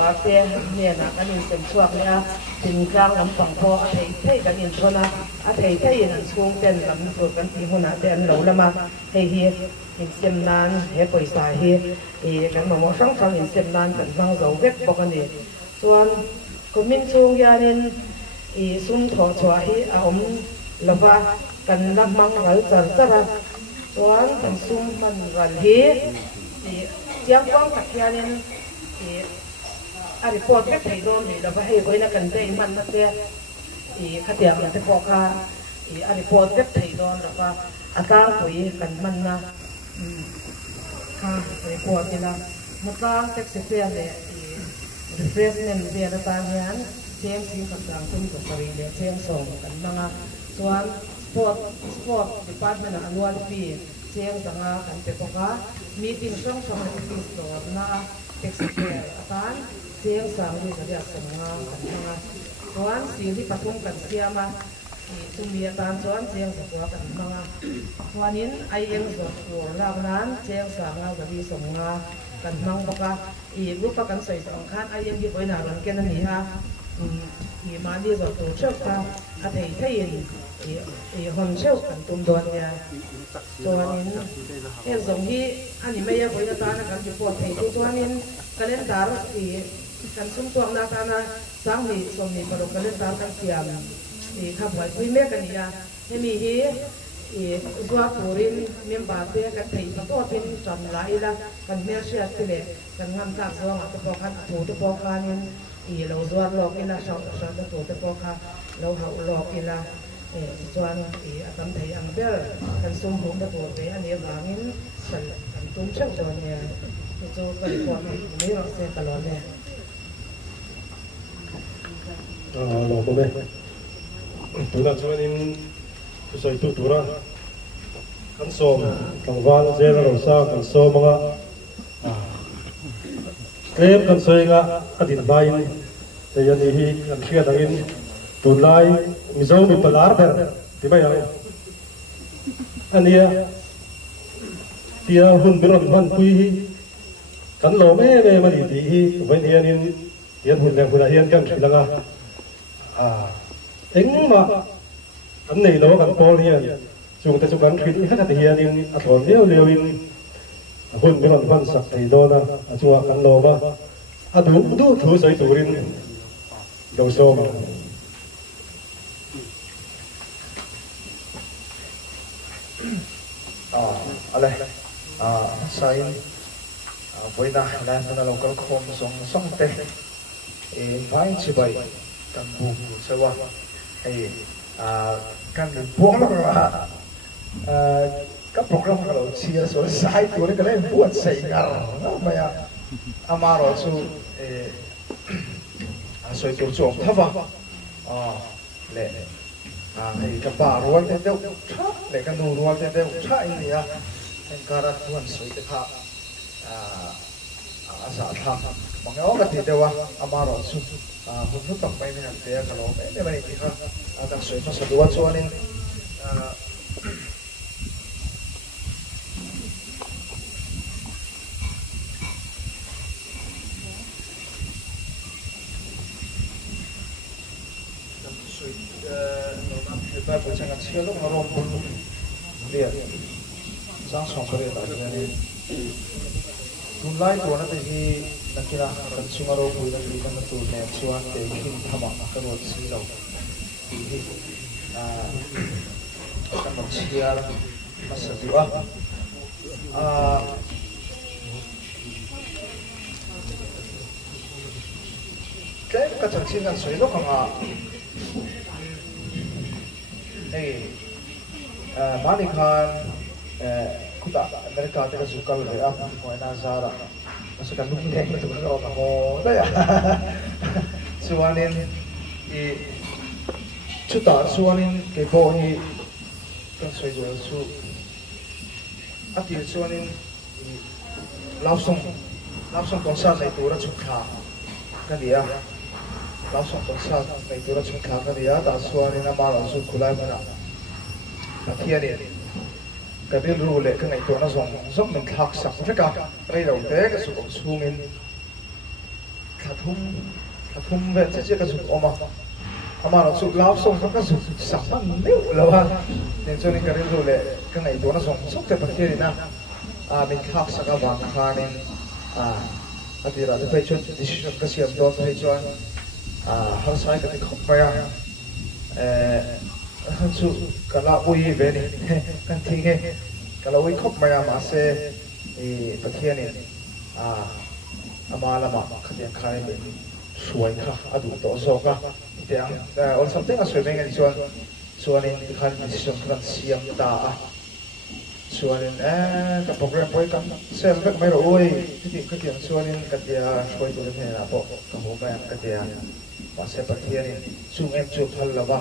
Ate nè na cái nhìn xem chuột nè tình cảm lắm bằng po thấy cái nhìn thôi na thấy nhìn xuống tên lắm rồi cái gì hôm nào tên lâu lắm mà thấy hi nhìn xem nan hay quay sai hi thì cái mà một sáng nhìn xem nan cái mang dấu vết bọc cái gì chuan có mình xuống gia nên thì xuống thọ chùa hi ông là va cần làm mang cái chân ra chuan cần xuống mình gần hi thì giang quang thật gia nên thì anh report cái thầy đó thì là phải với nó cần tới mình nó sẽ thì cái tiền là cái phô ca thì anh report cái thầy đó là phải ta với cần mình na ha report thì là một cái cái sự kiện này thì refreshment thì là ta nhắn xem xin các bạn cũng có thể để xem xong cần mang soan sport department annual fee xem rằng cần phải có cái meeting xong xong thì store na cái sự kiện akan siang sang di sa dia semua kan tuan sili patung kan siama tumia tan tuan siang sa kan mga tuanin ay yang sa labanan siang sang di semua kan mang baka lupa kan sa isang kan ay yang giboy na ran kenan niha mali sa to chok ka at hey hon chok kan tumdon ya tuanin zong hi ani maya boy na tan kan report hey tuanin kalendar kan sum tuang na ta na sang ni som ni paro kalendar kan siam kha bhai pui me kan ya hemi hi zua purin mem ba te kan thei pa to tin chan lai la kan mer sia te le kan ngam ta zo ma to po khan thu to po khan in lo zua lo ki la sa to po kha lo ha lo ki la chuan atam thei am ber kan sum hum da to be ani wangin kan tum chak don ya cho cái quan mấy bạn xem cả lon này lo có bé tụi nó cho nên tụi sai tụi ra kan som kang van zero lo sa kan som nga klem kan soi nga adin bain te yani hi kan khia dangin tụi lai mizo mi palar ber ti ba yang ania tia hun biron man pui hi kan lo me mani ti hi wen hian hun leng huna hian kan thilanga engma an nei lo kan pol hian chung te chu kan thil ha ka hian in a thon leo in hun biron van sak thei do na a chuwa kan lo ba a du thu sai turin do so ma ale sai với na là nó lâu có không sống tê phải chỉ vậy cần buồn soi qua cần buông lắm mà các program kalau chia số saiตัวนี้ก็เลยปวดใส่กันนะไม่อะอามาเราสู้สวยตัวจงท่าว่าเละให้กับป่ารัวเดียวชัดเละกันดูรัวเดียวใช่เนี่ยเป็นการรักวันสวยแต่ค่ะasa tham mangaw ka tidewa amaro su hunu tak mai ni ante kalo me mai ti kha adak soi pa sadua chuanin soi normal heba po changa chialo ngaro pun dia sang song kare ta ni tunlai ko na te hi nakira consumer ro pui na li kan tu ne chuan te khin thama ka ro si lo hi kan no chiar masadiwa cái chẳng chỉ là suy lúc mà Mani Khan kuda Amerika tega sukaเลยkau Nazara masukkan dunia itu kalau kamu dah ya suanin cuta suanin kebohi kan suai jual su ati suanin langsung konser itu orang suka kan dia langsung konser itu orang suka kan dia tak suanin nama langsung kulai mana tapi ni cái điều rule lệ cái ngày đó nó giống mình thắc sắc với cả đây đầu tế cái sự sung in thum về chết cái sụp ôm mà nó sụp lao xong cái sụp sắm mà nếu là ba nên cho nên cái rồi lệ cái ngày đó nó xong sốc cái bát thiên này na mình khác sang cái vàng khan nên thì là phải chọn decision cái xem đó phải chọn har sai cái khóc mày han su cái là ui về này cái thing cái là ui khóc mày mà sẽ bát thiên này mà là mà cái tiếng khai này suy khá adu to so ka tiếng or something a suy bên cái chuan nên khai decision cái xem ta chuan cái program boy kan sel vek mai rồi cái tiếng chuan cái dia boy tu ne na po cái hồ ba cái dia và sẽ bát thiên này chung em chụp hal là ba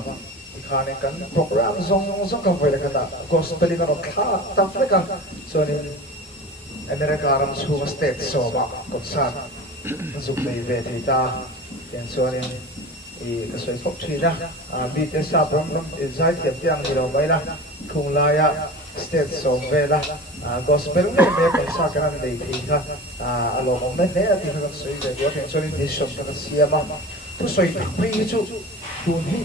khai này kan program zong kan vậy là cái ta gospel nó khá tập phải kan chuan America ram chu state so ba ko sa giúp lấy về thì ta tiền số nên cái số phúc chi đó bị cái sao bấm giải thiệp tiếng gì đâu vậy đó không lại state so về đó gospel này mấy cái sao cái này thì ha alo ông này thì cái số về điều tiền số nên đi shop cái gì mà tôi số bây giờ tu ni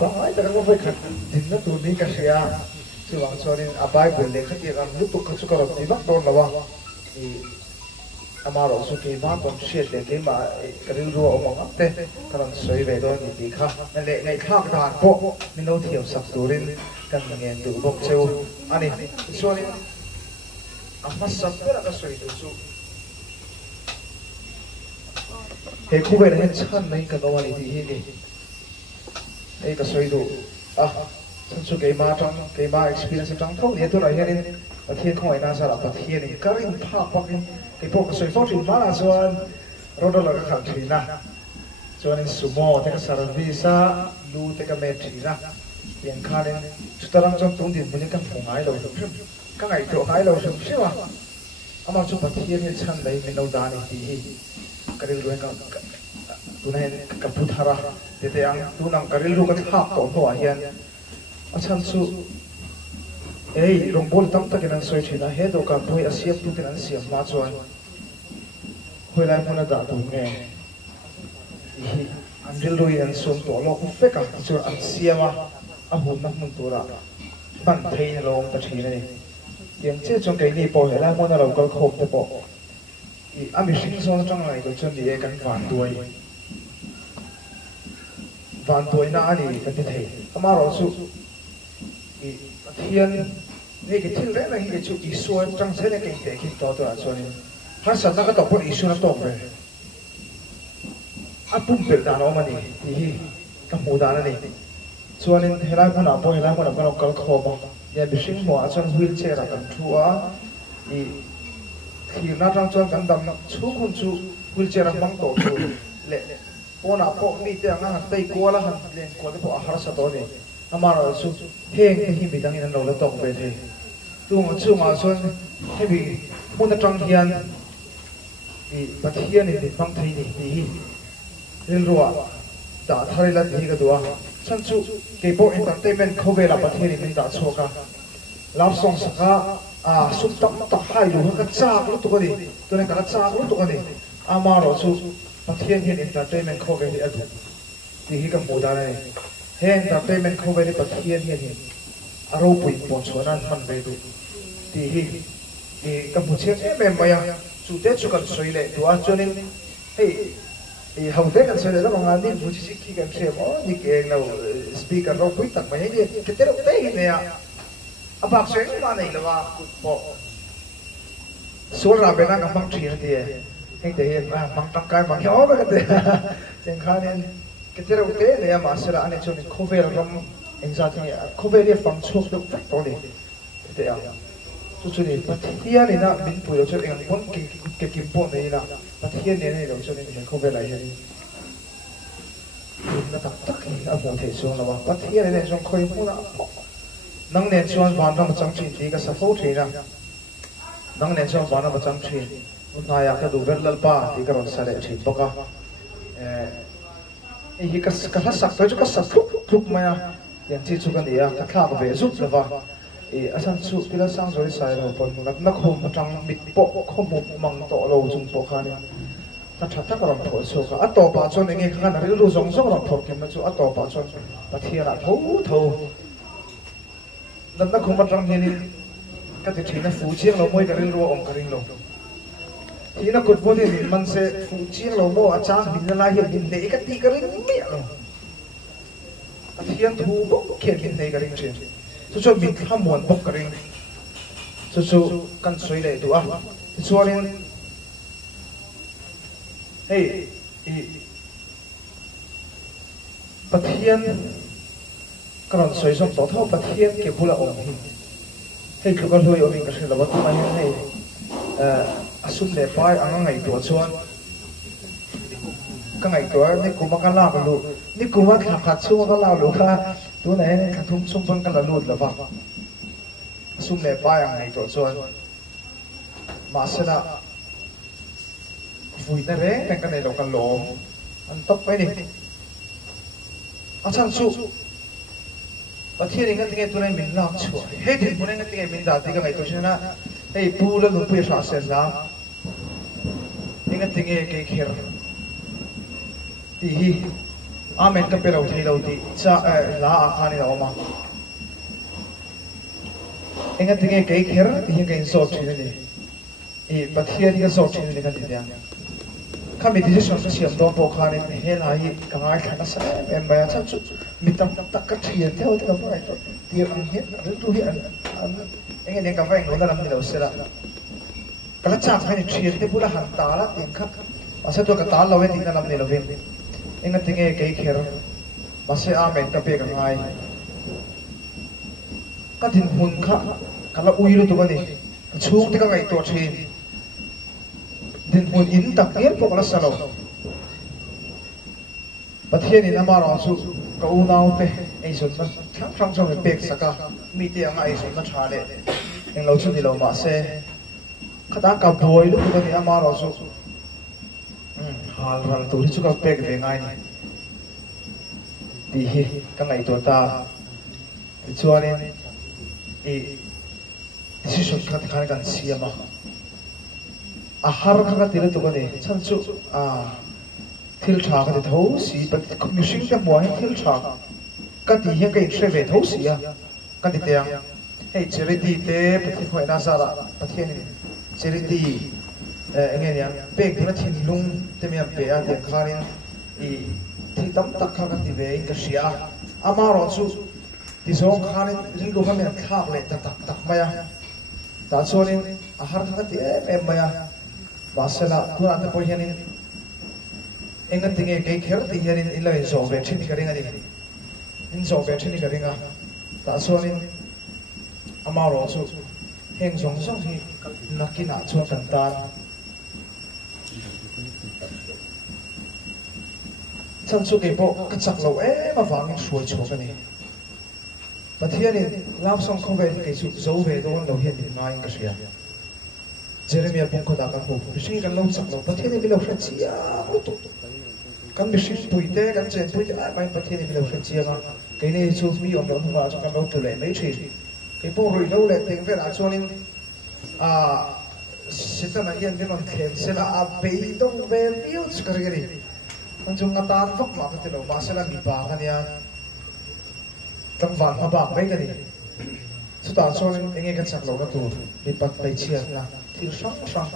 bằng ai ta có phải cái दिन nó tu ni cái gì chứ bằng số nên Bible lấy cái gì làm lúc tôi có số cái gì bắt đầu là bao amaro su ke ma tom shit le ke ma karil ro ong ong te karan soi ve do ni ti kha le nei khak dan po min no thiam sak turin kan ngen du bok cheu ani so ni amma sab ra ka soi du su he khu ve hen chan nei ka no ani ti hi ni ei ka soi du san su ke ma tang ke ma experience tang thau ni tu lai hen a thiên không ai na sa la pa thiên ni karin phak pak ni cái bộ soi phốt trên má là xuân rồi đó là cái khẳng thủy na cho nên sumo thì cái service lu thì cái mệt thủy na hiện khai nên chúng ta đang trong tụng điện với những cái phòng ái đầu các ngày chỗ ái đầu sớm xíu à mà chúng ta thiên nhiên chân đấy mình đâu ra này thì cái điều đó cái tu này cái phút hara thì thế anh tu năng cái điều cái tháp tổ hoa hiện chân su ấy rong bol tam ta cái năng soi thủy na hết đâu cả bôi asiap tu cái năng siam mà chuan hồi lại muốn đã tụng nghe anh đi lui anh xuống tổ lo cũng phải cả cho anh xem mà anh hôm nay muốn tổ ra bạn thấy là ông ta thấy này tiếng chế trong cái này bỏ lại muốn là cái khổ để bỏ anh bị sinh sống trong này tôi chuẩn bị cái vạn tuổi na đi cái gì thế mà rồi su thiên này cái thiên lẽ là cái chú ý xuôi trong thế này cái đó tôi là xuôi har sa ta ka to por isu na to ve apum per da no mani hi ka mu da na ni chuanin helai hmuna po helai hmuna ka kal kho ba ya bi sing mo a chuan wheelchair a kan thu a thir na tang chuan kan dam na chu khun chu wheelchair a mang to chu le pona po mi te anga han tei ko la han len ko te po a har sa to ni amaro chu heng te hi bi dang in lo la to ve the tu ma chu ma chuan he bi mun tang hian bát thiên này phong thầy này thì nên rồi đã thay là thì cái đó chân chú cái bộ entertainment không về là bát thiên này mình đã xóa cả làm xong saka sút tắm tắc hai luôn cái cha lúc tụi này tụi này cái cha lúc tụi này mà rồi chú bát thiên hiện entertainment không về thì cái mô đa này hiện entertainment không về bát thiên hiện aro bùi bồn số nan man về được thì cái bộ chuyện em mày chủ tế chủ cần suy lệ đó cho nên hồng tế cần suy lệ đó mà ngàn đi phụ chỉ khi cần xem ó như cái nào speaker nó quý tặng mấy đi cái tế độ tế này à bác sĩ mà này là ba bộ số ra bên đang mang chuyện thì anh thấy mang tăng cái mang nhỏ vậy cái chẳng hạn nên cái tế độ tế này mà sẽ là anh cho nên không về làm anh ra thì không về đi phòng thuốc được phát to đi thế à cho nên bát thiên này na mình bùi cho nên muốn cái kim bộ này na bát thiên này rồi cho nên mình không về lại này nó tập tất cả ở vùng thể xuống là bát thiên này trong khơi mua na năng nên cho bạn nó trong chuyện thì cái support thì na năng nên cho bạn nó trong chuyện nay cái đồ vật lal pa thì cái rồi sẽ để chuyện bốc à cái sắc tới cho cái sắc thuốc mà yang chỉ cho cái này cái khác về giúp là vào asan su pila sang rồi sai rồi pon nak khom tang mit po khom mang to lo chung po khan ta thắt thắt vào thổi số cả at to pa chon nghe khang na ru zong zong ram thok kem na chu at to pa chon pathian a thâu thâu dan na khoma rang hianin ka ti thina fu chiang lo moi ka ring ro ong ka ring lo thina kut bo ni man se fu chiang lo mo a chang min na la hi min nei ka ti ka ring mi lo pathian thu bo khen min nei ka ring chen chu chu min kham mon bok ka ring chu chu kan soi le tu a chuanin hey pathian karon soi som to tho pathian ke bula om hi hey ku kan hoi omin ka se lawa tu mai hey asum le pai anga ngai to chuan ka ngai to ni ku ma ka la ka lu ni ku ma kha kha chu ka la lu kha tu nei ka thum sum pang ka la lut la ba asum le pai anga ngai to chuan ma sena vui na re kan kan nei lo kan lo an top pai ni achang chu pathian inga tinge tu nei min lak chu he din mun inga tinge min da ti ka ngai to chena ei pu la lu pu sa se la inga tinge ke kher ti hi amen ka pe lo thei lo ti cha la a khani la oma inga tinge ke kher ti hi ka in so thi ni e pathian inga so thi ni kan ti dia kami decision sa siam do po khani he la hi ka ngai khana sa em ba cha chu mitam tak ka thien theo ka vai to ti ang het ru tu hi an engin ne ka vai no dalam ni lo sera kala chak hai ni thien te pura han ta la tin kha asa to ka ta lo we tin dalam ni lo ven enga tinge ke kher mase amen ka pe ka ngai ka din hun kha kala uiru tu ba ni chung te ka ngai to thin din hun in tak yer po kala salo pathian in amara su ka u nau te ei sun na thang thang so pek saka mi te anga ei sun na thale eng lo chu ni lo ma se khata ka boy lu ko ni amara su hal ral tu chu ka pek ve ngai ni ti hi ka ngai to ta chuanin e decision khat khan kan siama a har kha ti le tu ka ni chan chu thil tha ka tho si pat commission ta mo hi thil tha ka ti hi ka in ve tho si ya ka ti te hey charity te pati khoi na sara pathian charity nge ya pek na thin lung te me pe a te kharin I thi tam tak kha ka ti ve in ka sia ama ro chu ti zong kharin ring lo ka me thak le tak tak maya ta chuanin a har kha ti em maya basela tu ante po hianin enga tinge ke kher ti hianin ila in zo ve thini ka ringa ni in zo ve thini ka ringa ta chuanin ama ro chu heng zong zong hi nakina chu kan tan chan chu ke po ka chak lo ma wangin suai chu ka ni pathianin lap song kho ve ke chu zo ve don lo hian ni ngai ka sia Jeremiah pun kau tak akan mesti kan laut sak laut pathian ni bila Francia tu kan mesti puite kan chen puite mai pathian ni bila Francia ma cái này chú mi ông đồng mà cho kan laut tu le mai chi cái po roi lo le teng ve la chuanin sita na yan din on khen sila a pe dong ve piu skar gari an chung ngatan vak ma ka lo ma sila mi pa kan ya kan van ma ba mai ka ni chu ta chuanin enge kan sak lo ka tu mi pat lai chia na til sang sang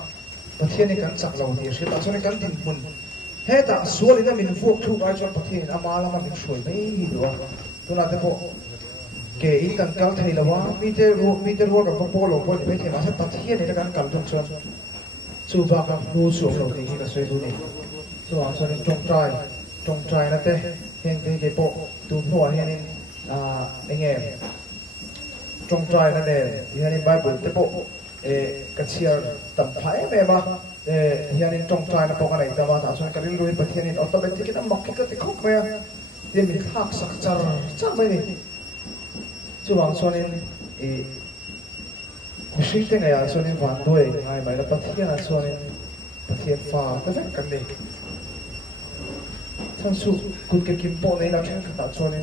pathian ni kan chak lo ni shi ta chone kan tin mun he ta sual ina min fuak thu ai chon pathian amala man min shoi mai hi do tu na te po ke in kan kal thai lawa mi te ro ka po lo po ni pe ma sa pathian ni kan kal thong chon chu ba ka lu su lo ni hi ka soi du ni chu ang chon tong trai na te heng te ke po tu ho hian in enge tong trai na ne hian in bible te po cái chia tầm phải về mà hiện nay trong trai nó có cái này ta mà thằng cái riêng đối với hiện nay automatic cái mặc cái khóc về thì mình khác sắc chắc mấy này chú hoàng cho nên mình suy thế này à cho nên hoàn đôi hai mấy là hiện là cho nên hiện pha cái việc cần này thằng su cút cái kim bộ này là chuyện khác cho nên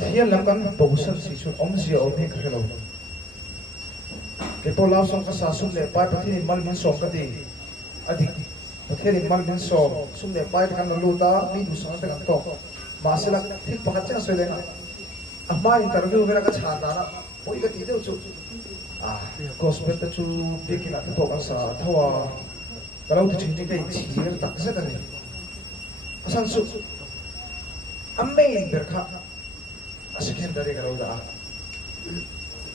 hiện làm cái bổ sung sự cho ông gì ông hết cái đâu cái po lao song ka sa sum le pai pathi mal min song ka ti adik ประเทศนี้มันเป็นโซมสุ่มเด็กไปกันเราลูตามีดูสังแต่กันโตมาเสละที่ปากเจ้าสวยเลยนะอ่ะมาอินเตอร์วิวเวลาก็ชาดานะโอ้ยก็ตีเดียวจุดคอสเปตจูเบกินัทโตกันซะถ้าว่าเราที่จริงๆก็ยิ่งชี้ตักเสร็จเลยสันสุดอันไม่อินเบอร์ค่ะสแกนดารีกันเราด่า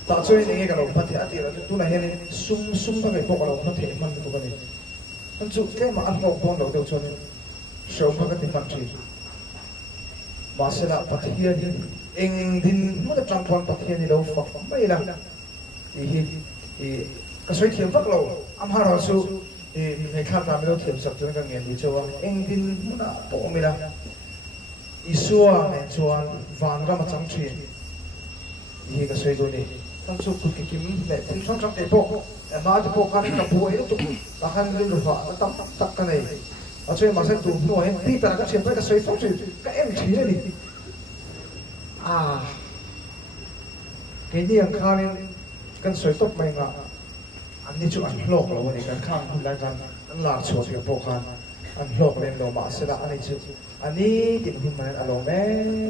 ตาช่วยนี่กันเราพัฒนาที่เราตัวไหนเนี่ยซุ่มไปพวกเราพัฒนามันตัวกันนี่สันสุดแค่มาอันเราพวกเราเดี๋ยวชนเชื่อมกันที่มันทีมาเสละพัฒนานี่เองดินมันจะจังหวะพัฒนานี่เราฝักไม่ละก็ช่วยเทียมฟักเราอัมฮาราสูในข้าวตามเราเทียมสักจนกันเงี้ยดีจังเองดินมันอ่ะโตไม่ละอิสัวเนี่ยชวนวานก็มาจังชีก็ช่วยตัวนี้ทั้งสุขุกิมเนี่ยทั้งช่องจังเอโปแต่มาจะโปกันกับบัวไอ้ตุ๊กตาขันเรื่องหลุดฟ้าตักกันเลยเอาช่วยมาเส้นตัวหน่วยที่แต่ละก็เชียร์ไปก็ช่วยฟังช่วยก็เอ็มชีเลยดิเกี่ยงข้าวนี่กันสวยตบไม่งะอันนี้จุดอันโลกเราวันนี้กันข้างคุณรายการอันหลากชดกับพวกกันอันโลกเล่นโลมาเสร็จอันนี้จุดอันนี้ที่คุณมันอารมณ์แม่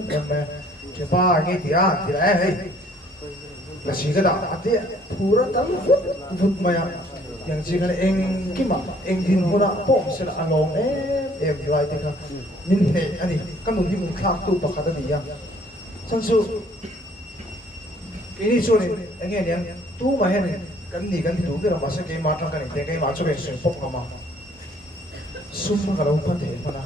เจ้าป้าเงี้ยที่ไหนเฮ้ยแล้วสิ่งที่เราอันนี้ผู้รักกันฟุตมาอย่างจริงกันเองกี่มาเองดินหัวหน้าป้องเสร็จอารมณ์เอ็มไรที่ค่ะมินเห็นอันนี้ก็หนุนที่มึงคลาดตู้ปากกันดีอ่ะสันสุini soalnya, enggak ni, tu macam ni, kan ni kan tu kita masa kaya matang kan ni, kaya macam ni sempok nama, semua kalau upah deh mana,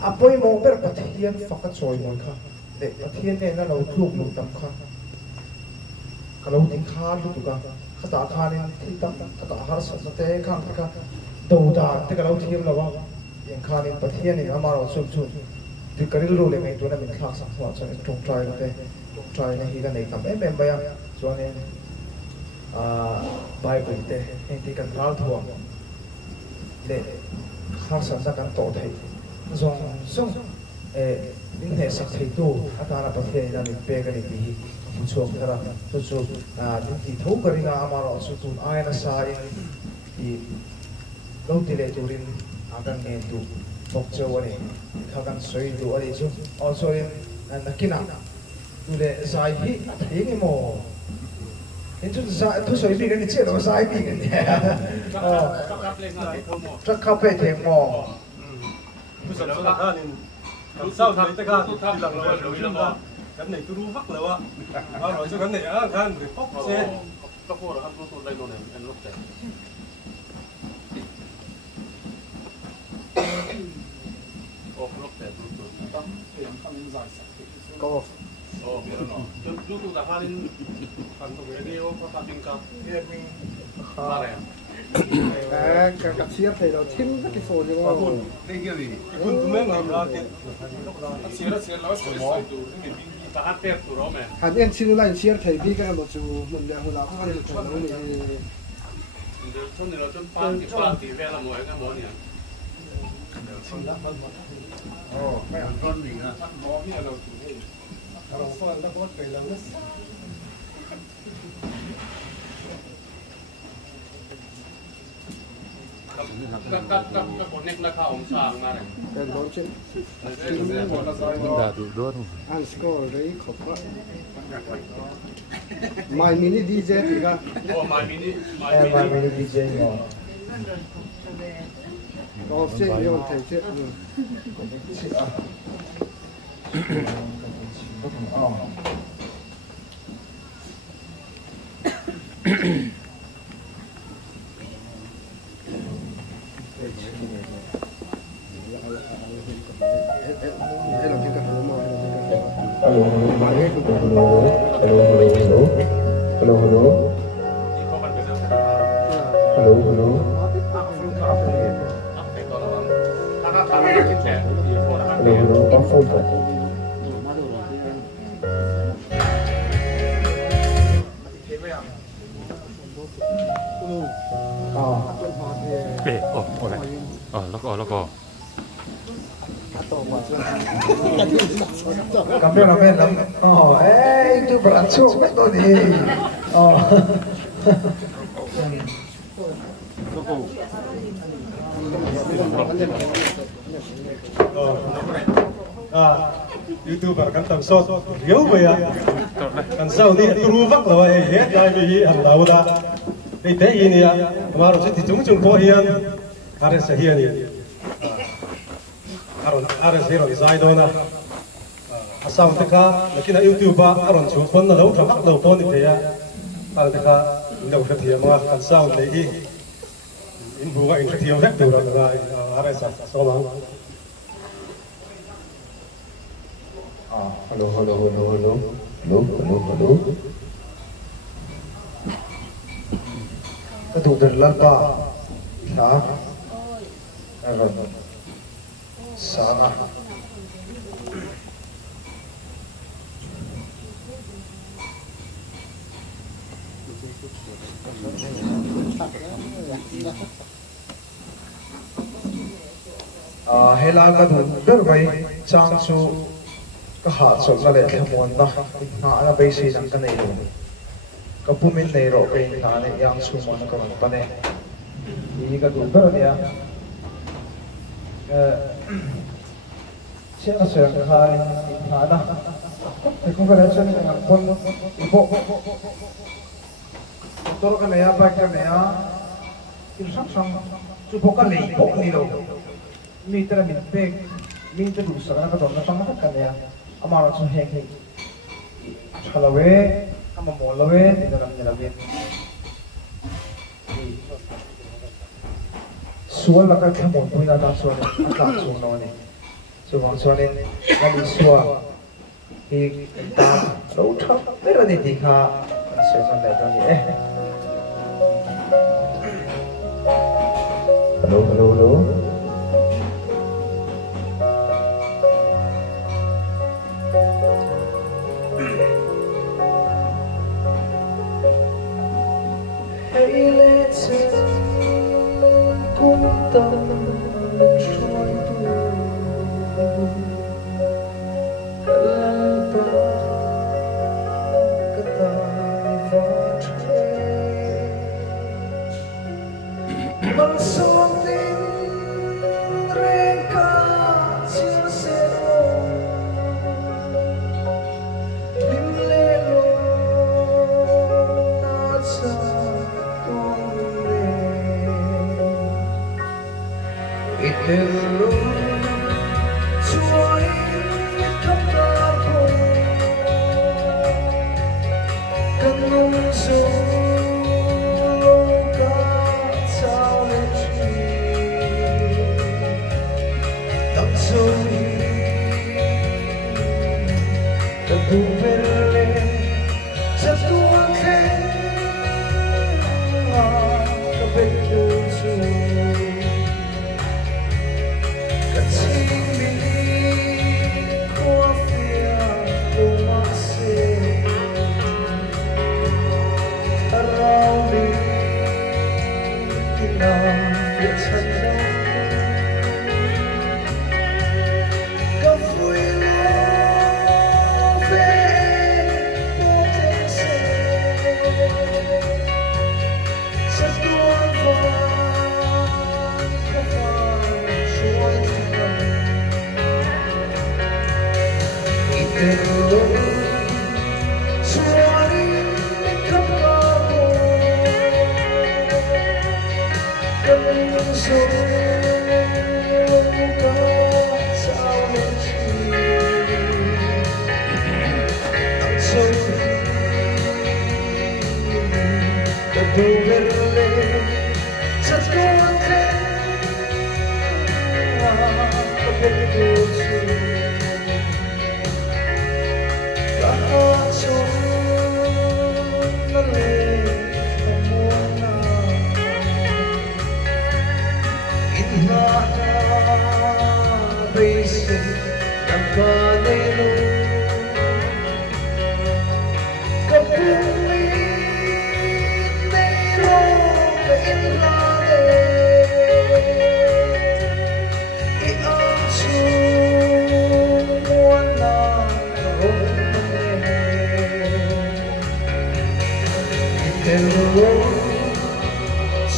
apa yang mau berpatihan fakat soal mereka, dek patihan ni na lau kluk lau tamkan, kalau tingkah tu kan, kata kan ni tidak kata harus sate kan mereka, daudah, tapi kalau tiam lawa, yang kan ni patihan ni amar usul di kerja dulu le itu na min khak sak wa chon tung try le tung try na hi ga nei kam em ba ya so ne bible te enti kan ral thuam le khak sak sa kan to thai zong min ne sak thai tu atara pathe na min pe ga ni hi mu chok thara so din ti thau kari na amara so tu ai na sa i lo ti le turin akan ne tu bọc châu ở đây, khao gan soi đủ ở đây chứ, ở soi là kia nào, đủ để giải hít thấy cái mồ, nên chút giải thu soi bị cái này chết rồi giải bị cái này, chắc khao phải thèm mồ, sao thằng ta ca thì lần rồi cái này tôi đu vắt rồi ạ, rồi cho cái này á kan để bóc xe, các cô là các cô đây rồi này anh lúc đấy. có, YouTube đã phát lên phần của video có phát tin không? Các chiếc thì nó thêm các cái số như vậy. Đây kia gì? kun tu men làm ra cái, Xíu nó sửa sửa từ cái gì ta hát tép từ đó mà. Hạt em xin lại chiếc thì vì cái một chú mình để hồi nào có cái chuyện đó thì Trong này nó trong phan thì về là mỗi cái món nhỉ? mấy anh con gì à? Món này là các con nét là khao ông sang mà này. cái đó chứ. Đã đủ đốt. Anh score đấy khổ quá. My mini DJ thì cả. My mini DJ mà, Đó sẽ vô thầy chết. Hay là cái cà phê màu hay là cái cà phêแล้วก็ cameraman lắm, itu beransur betul ni, YouTuber kan tam so riu bây giờ kan sau đi tu vắc rồi hết ai bị hàng đầu da cái thế gì nè mà rồi thì chúng chúng có hiền ada sẽ hiền nè aron ada sẽ rồi sai đó na asal teka lekin YouTuber aron chú phun là lâu thằng mắc lâu phun thì thế aron teka lâu cái thì mà kan sau này đi in buka in cái thì hết được rồi ada sẽ so lắm. Hello. Cái tụ đợt lan ba, hả? Rồi, sáng à? Hay là cái tụ đợt vậy, trang số cái hạ số cái này theo muốn đó, hạ là bây giờ đang cái này rồi, cái bùn mình này rồi cái hạ này yang số muốn cái bằng cái này, thì cái tụ đợt này, sẽ là sẽ cái hạ đó, thì không phải là sẽ là con bộ, tôi cái này bài cái này, cái sắp xong, chụp bộ cái này bộ này rồi, mi tera mình bê, mình tera đủ sẵn cái đó nó xong hết cái này. Amar also heng chalawe ama molawe dalam nyalawe sual bakal khamon puina da sual atla su no ne so wang sual ne ngali sual hi ta lo thak pero ni dikha se son da ni hello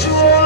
Chúa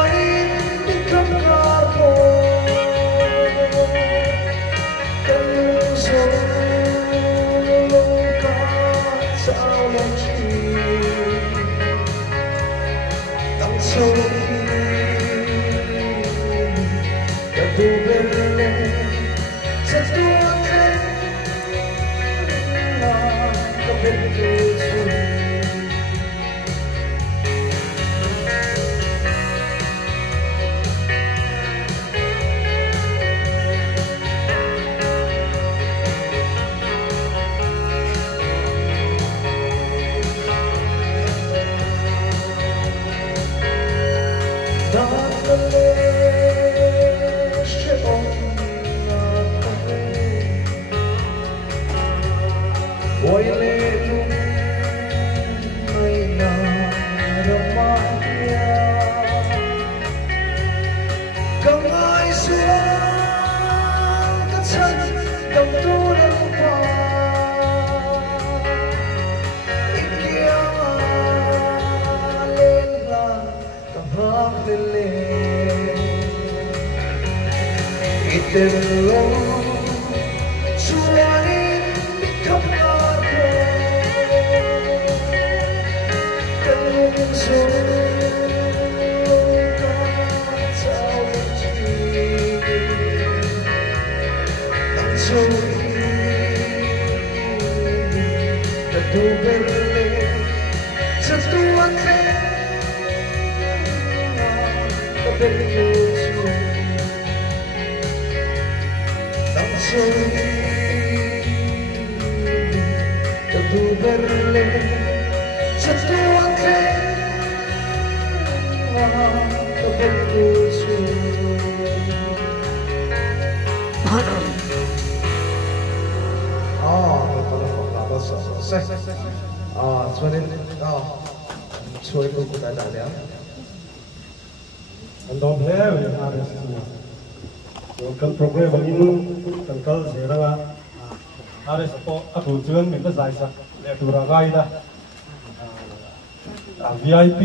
VIP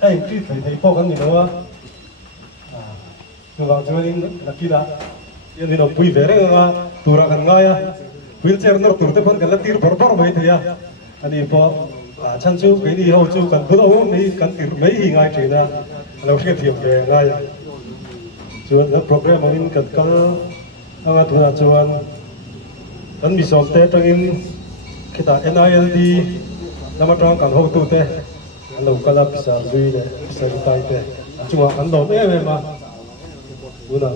entry thầy po kan ni no nhưng vào cho nên là kia là yên thì nó vui vẻ đấy nga tura kan nga ya wheelchair nó tur te phan kan la tir bor bor mai thaya ani po chan chu cái đi hậu chu kan bu đâu ni kan tir mấy hi ngai thina lo ke thiam ke nga ya chuan la program in kan kal anga tura chuan kan mi som te tangin kita NILD nama trang kan ho tu te lo kala pisa zui de pisa tai te chunga an lo me ma una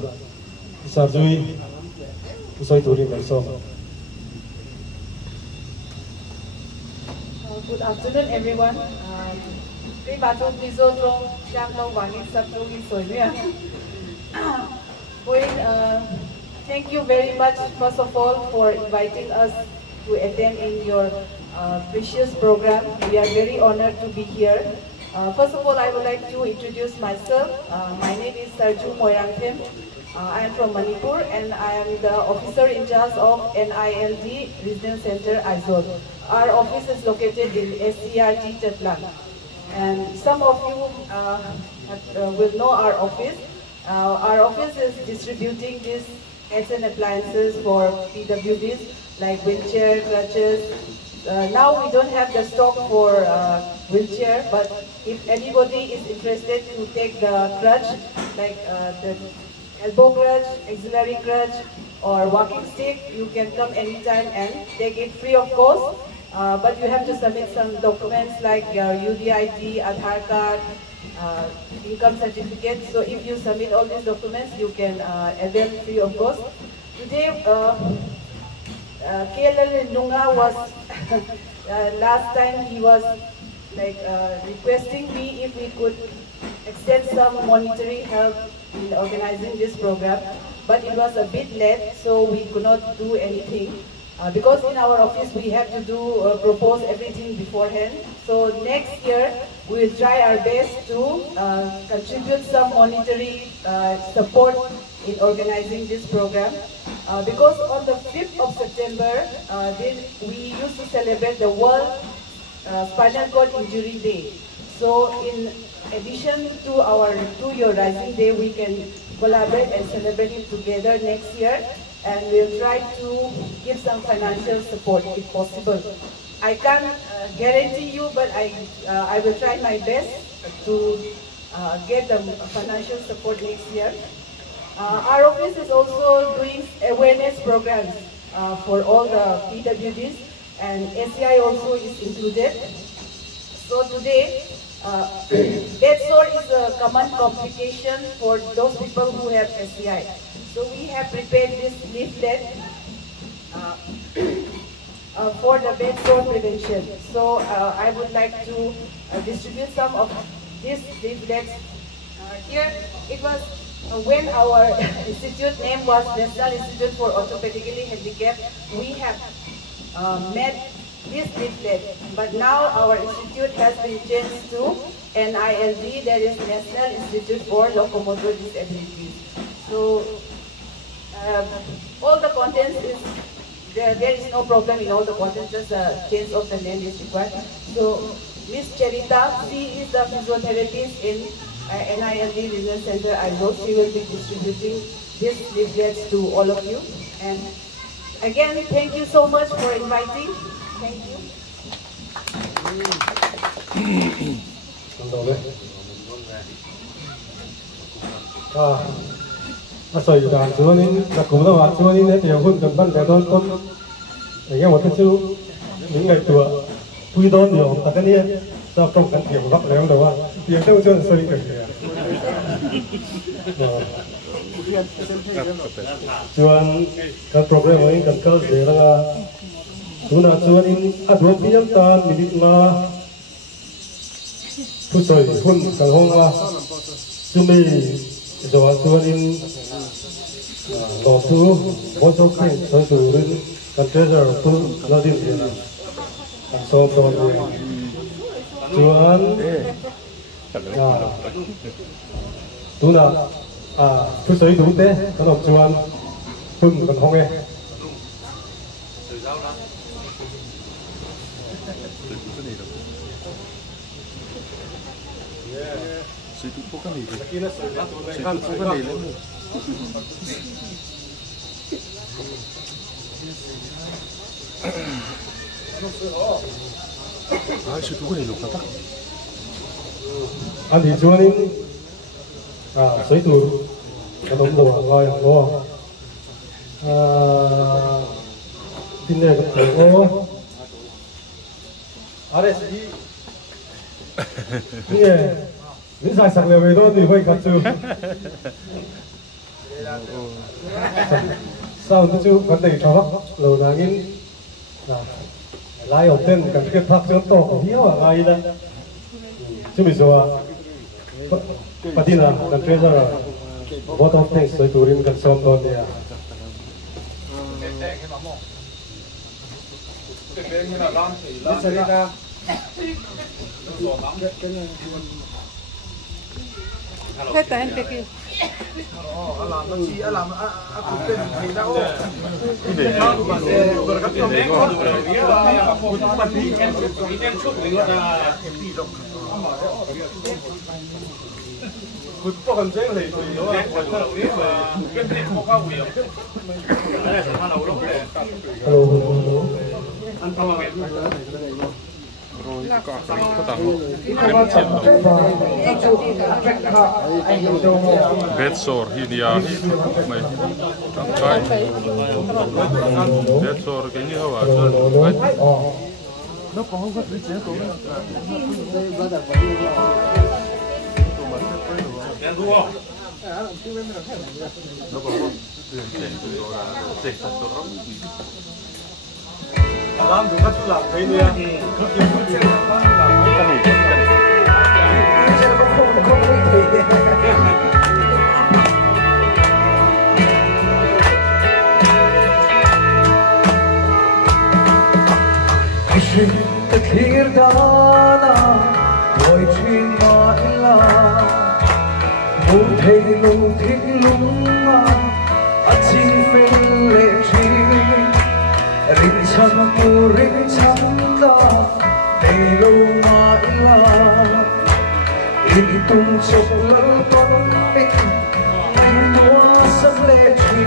pisa zui usai turi mai so. Good afternoon everyone. Cái bà tôi đi zo trong trang lâu vàng in sắp trong in soi nữa. Thank you very much first of all for inviting us to attend in your precious program. We are very honored to be here. First of all, I would like to introduce myself. My name is Sarju Moirangthim. I am from Manipur and I am the officer in charge of NILD Regional Center Aizawl. Our office is located in SCRT Chatlan. And some of you will know our office. Our office is distributing these aids and appliances for PWDs like wheelchair, crutches. Now we don't have the stock for wheelchair, but if anybody is interested to take the crutch, like the elbow crutch, auxiliary crutch, or walking stick, you can come anytime and take it free of cost. But you have to submit some documents like your UDID, Aadhaar card, income certificate. So if you submit all these documents, you can avail free of cost. Today, KLL Lunga was, last time he was like requesting me if we could extend some monetary help in organizing this program, but it was a bit late, so we could not do anything. Because in our office we have to do propose everything beforehand. So next year we will try our best to contribute some monetary support in organizing this program. Because on the 5th of September, we used to celebrate the World Spinal Cord Injury Day. So in addition to our 2-year Rising Day, we can collaborate and celebrate it together next year. And we'll try to give some financial support if possible. I can't guarantee you, but I will try my best to get the financial support next year. Our office is also doing awareness programs for all the PWDs, and SCI also is included. So today, bed sore is a common complication for those people who have SCI. So we have prepared this leaflet for the bed sore prevention. So I would like to distribute some of these leaflets. Here it was when our institute name was National Institute for Orthopedically Handicapped. We have made this leaflet, but now our institute has been changed to NILD, that is National Institute for Locomotor Disabilities. So all the contents is there is no problem in all the contents, just a change of the name is required. So Miss Charita, she is the physiotherapist in NILD Regional Center. I hope she will be distributing these leaflets to all of you. And again, thank you so much for inviting. Thank you. Rồi đàn chúa nên là cũng là bạn chúa nên thì hôm gần ban ngày đón con để nghe một cái chú những ngày tuổi vui đón nhiều ta cái này sao trong cảnh thiểm vắt léo đâu à tiền đâu cho xây cái gì chuan cái program ấy cần có gì là chúng ta chuan in đua phim ta mình mà thu soi hun sang hong à chúng mình rồi chuan in lò thu bó châu khay soi sủi lên cần treasure thu là gì vậy nào so to chuan tu na thu soi đủ thế cái nào chuan hun còn không nghe Saya tu bukan ni. Saya tu bukan ni lemu. Saya tu bukan ni lupa tak. Anh thì chưa nên sấy tù cái đống đồ gọi hàng đồ tin này cũng thấy ô đây gì nghe những giải sạc lều về đó thì hơi cắt chưa sao tôi chưa vấn đề cho lầu nào in lái ở tên cần cái tháp chấm to của hiếu ở ai đây chứ bây giờ bắt đi là cần chơi ra what of things tôi turin cần xong đó đi hết tên cái kia làm nó chi làm cũng tên thầy đâu cứ có cần chế thì nó Bed sore hidia mai tangkai bed sore cái như hả nó còn không có cái chế của làm đúng cách làm cái này cực kỳ phức tạp cái này Kirdana, boy chima ila, muthe no thiklunga, achi felle chi, rinchan tu rinchanta, nelo ma ila, itung choklal pamit, nainwa samle chi,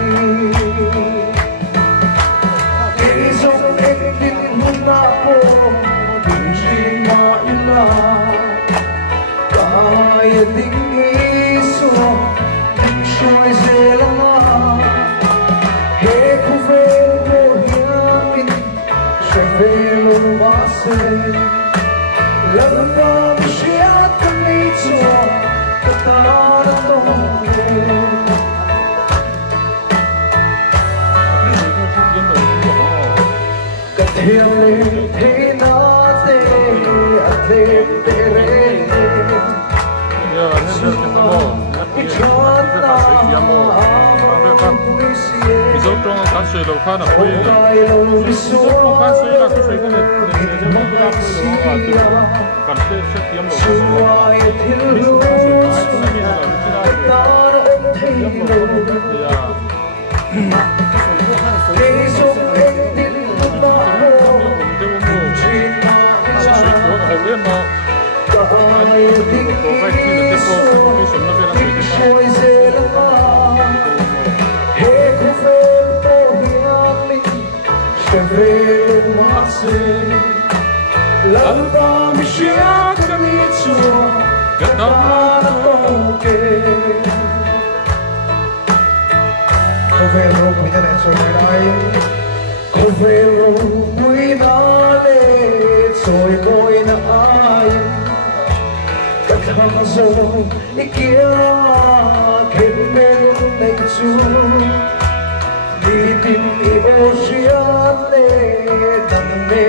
isong ekit muna po. Kaya ding iso, ding siya'y thiên linh thế na thế thêm tere Mizo trong các suy đầu khá là quý, trong các suy là cái suy cái này nếu mà chúng ta không được vào cần sẽ tiêm đầu L'alba mi sciacca mi sua Catana poche Ovvero guidare suonerai Ovvero guidare Soi moi nai Kakaso ikia Kemel nei su Di pin i oceane Dan me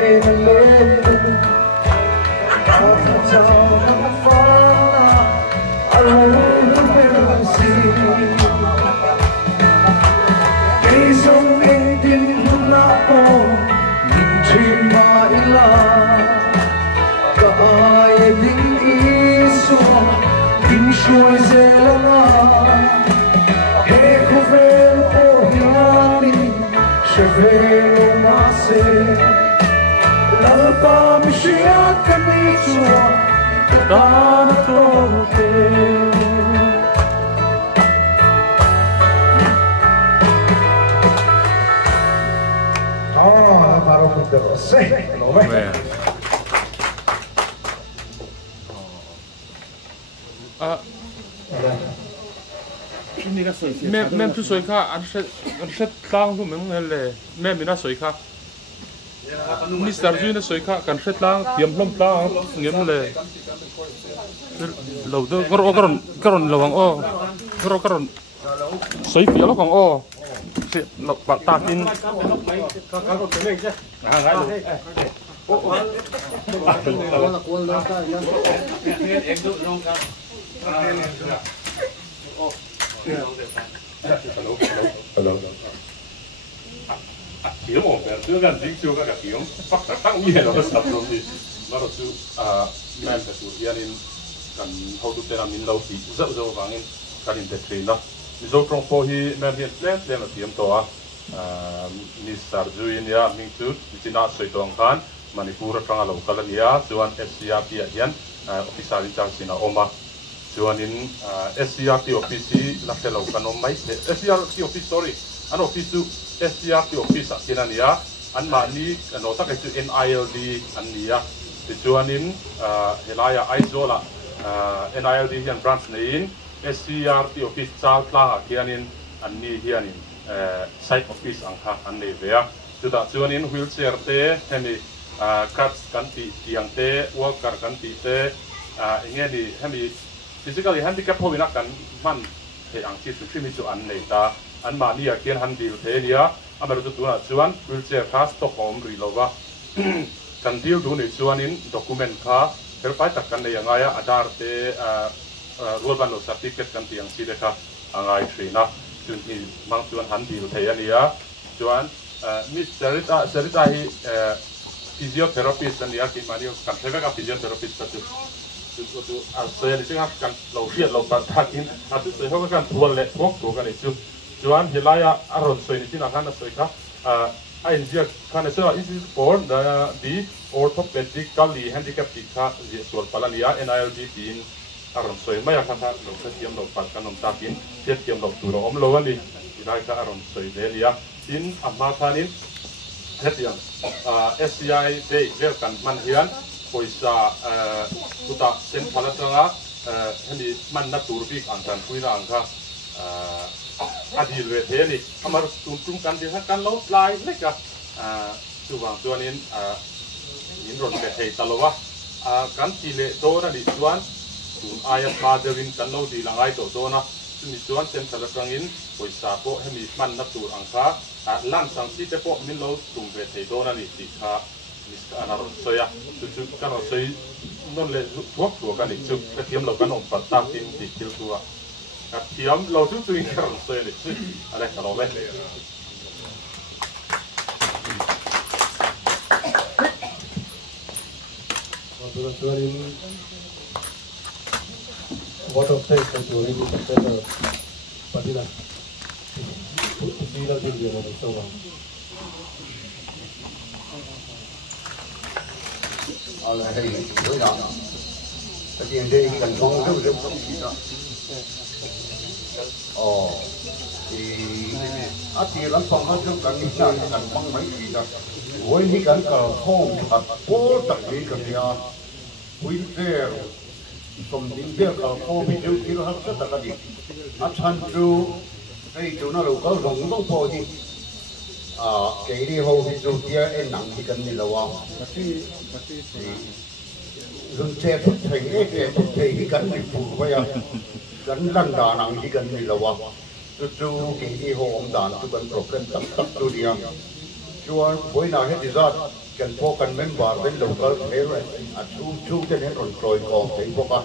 L'alba mi sciacca mi sua Dana toke baru terus mem tu soi kha an set tlang lu meng le mem ina soi kha Mr. Jun soi kha kan set tlang tiam hlom tlang ngem le lo do karon lawang o karon soi pia lo kong o se lo pa ta tin Hello. Kiom on per kan diksu ka kiom fakta tang mi lo sap lo di maro su man ta su yanin kan how to tell min lo ti za wangin kan in the train na zo trong po hi man hian plan la tiam to a ni sarjuin ya ming tu tina soi tong khan manipur atanga lo kalania chuan SCRP hian officer in charge na oma chuanin SCRP office la felo kanom mai SCRP office sorry an office tu SCRP office kinania an mani no ta ka chu NILD an nia chuanin helaya aizola NILD hian branch nein SCRP office chal tla kianin an ni hianin site office angkha an nei vea chuta chuanin wheelchair te hemi cuts kan ti tiang te walker kan ti te ingeni hemi physically handicap hoina kan man he ang chi su mi chu an nei ta an ma ni a kian han dil the nia amaru tu na chuan wheelchair kha stock home rilova kan dil du ni chuanin document kha helpai tak kan nei anga ya adar te road ban lo certificate kan tiang si de kha angai trina chun hi mang chuan han dil the ania chuan mi sarita hi physiotherapist an ya ki mani kan thega ka physiotherapist ta tu saya di sini kan lau fiat lau batakin atau saya kan tuan let pok tu kan itu juan hilaya aron so ini sini akan so ika ain dia kan so ini sport di orthopedic kali handicap tika dia soal palan ya NILD din aron so ini maya kan lau setiap lau batakan nom takin setiap lau turun lawan di hilaya kan aron so ini ya in amatanin setiap SCI day kan manhian poisa kuta sen palatanga hani man na turbik angkan kuina angka adil we theni amar tum kan de kan lo lai leka chuwang chuanin in ron ke thei talowa kan tile to na di chuan tun aya ma devin kan lo di langai to na มีส่วนเซ็นทรัลรังอินปอยสาโปให้มีมันนับตัวอังคาล้านสังสีเตโปมินเราตุ่มเวทีโดนันติคามิสการารสอยจุดการรสอยนั่นเลยทุกตัวกันอีกจุดกระเทียมเรากันอมปัตตาตินติคิลตัวกระเทียมเราจุดการรสอยเลยอะไรกันเราเลยTuan what of things that you really better Padilla Padilla will be able so on All right, đối đó tất nhiên đây cần có rất rất không gì đó thì thì lắm phong hết rất cần những cái cần phong mấy gì đó với những cái phong thật cố tập đi cái gì à với thế còn những việc phong bị chịu thì nó rất là cái gì chân chú đây chú nó đâu có rộng đâu bao gì cái đi hầu ví dụ kia em nặng thì cần gì là wow dùng xe thúc thành cái xe thúc thì cái cần gì phụ vậy à cần lăn đà nặng thì cần gì là wow chú cái đi hầu ông đàn chú cần pro cần tập tập chú đi à chú với nào hết thì ra cần po cần men bar bên đầu cơ thế rồi chú cho nên còn rồi còn thấy po cả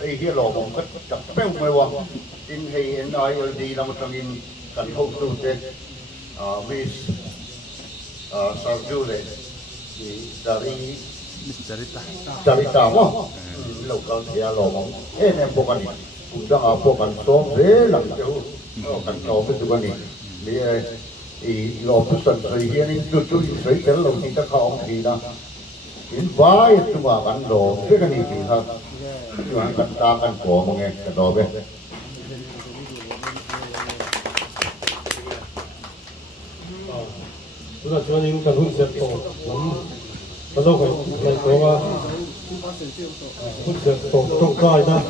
đây kia lò mỏng cất tập béo mày wow in hay in ai đi làm trong in cần hầu chú thế Miss Sarjule dari Carita mo local dia lomong em bukan udah bukan som lang jauh kan som itu kan dia lo pesan saya ini tujuh saya kalau kita kau kita ini baik cuma kan lo saya kan ini cuma katakan kau mengenai kedobe Chúng ta những cái hướng dẫn tổ lắm, bắt đầu phải có hướng dẫn tổ trong cai đó,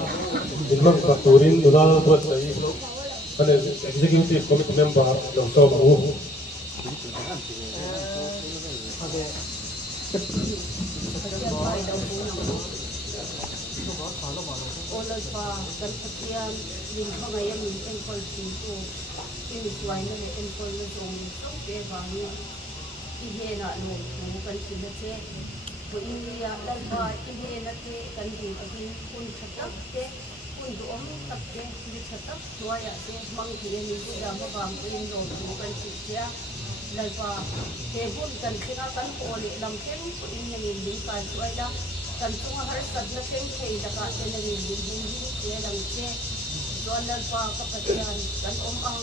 những mảng các tổ liên chúng ta tuân thấy, cái này executive committee member đầu sau mà uống. Oleh pak kerjaan di mana yang info itu ini suainya info itu sampai bagi ini nak bukan sih tu ini ya dan ini nanti kan di pun cetak pun doang tapi di cetak suaya sih mangkiri ni pun dah macam ini bukan sih ya lepas tebun kan kita kan oleh lampen ini yang ini kan suaya kan semua harus sadar sengkei dekat dengan ini dia dan saya jualan pak kepercayaan dan ang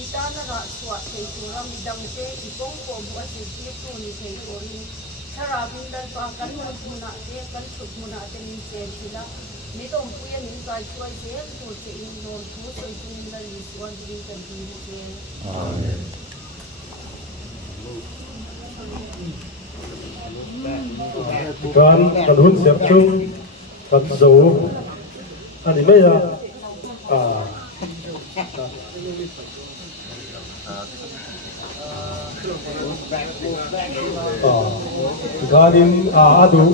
kita nak suat seorang bidang saya ipong ko buat sesuatu ni saya orang cara bintang pak kan muna saya kan muna dengan saya sila ni tu punya ni saya cuai saya tu saya ini tu saya ini dari suan bintang ini saya Kan kadun siap chung kat jauh ani maya ganin adu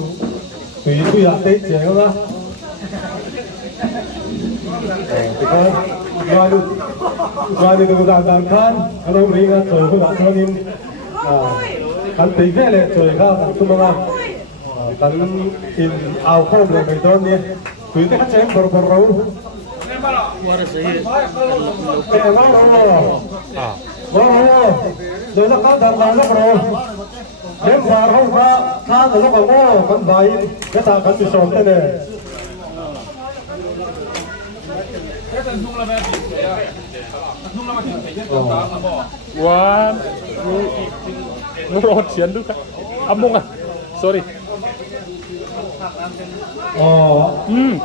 tui ya tei cheng la ganin du dan kan anong ringa choi hu la thonin kan tei vele choi ga kan tumanga kan in ao khom le mai don ni tui te ka cheng bor ro rồi nó có thằng nào nó rồi nếu mà không có tha thì nó còn có con vậy cái ta cần bị sồn thế này wah rot sian juga amung ah sorry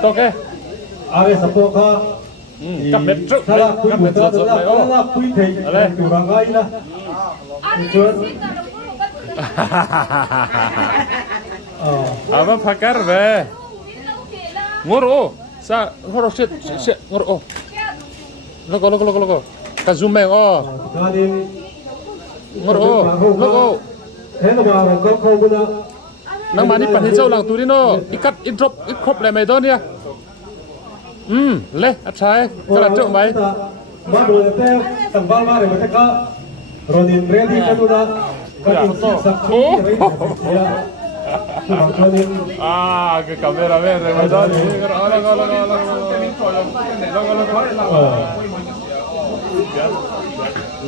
toke are sapoka cặp mét trước đấy cặp mét rớt rớt đấy ô đây chủ bằng ngay là apa pakar be ngoro sa ngoro shit ngoro logo kazume oh ngoro logo nang mani pan hijau lang turino ikat i drop i crop le mai don ya le a trai kala chok mai ma du te tang ba ma re ma ka ronin ready ka du na ka in sak chu ya cái camera verde ma da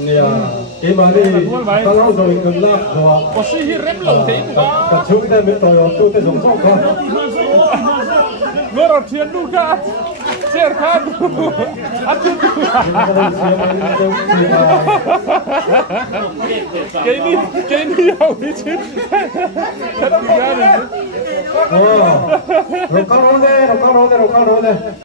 nia cái mà đi ta lâu rồi cần la rồi có suy hi rem lồng thế quá cả chúng ta mới tôi tôi te giống giống con ngor thiên du ka ser khan cái ni hậu đi chứ rồi con rô đây